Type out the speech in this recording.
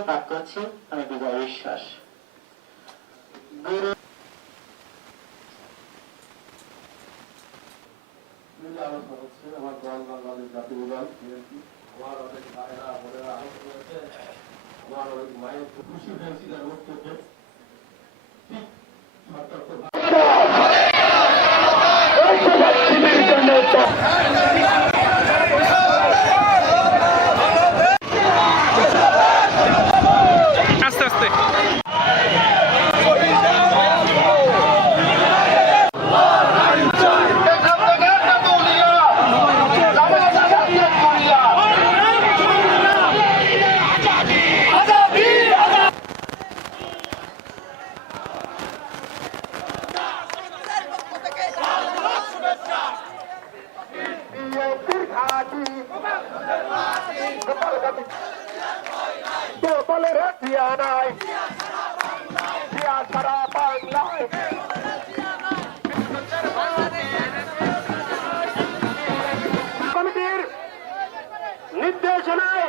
না পাঠ করছি আমি বিজয় অবিশ্বাস। গুরু হচ্ছে আমার দল বাঙালি দল আমার অনেক ভাইরা আমার অনেক মায়ের খুশি হয়েছি দলের দিয়া নাই দিয়া ছাড়া বাংলায় নির্দেশনায়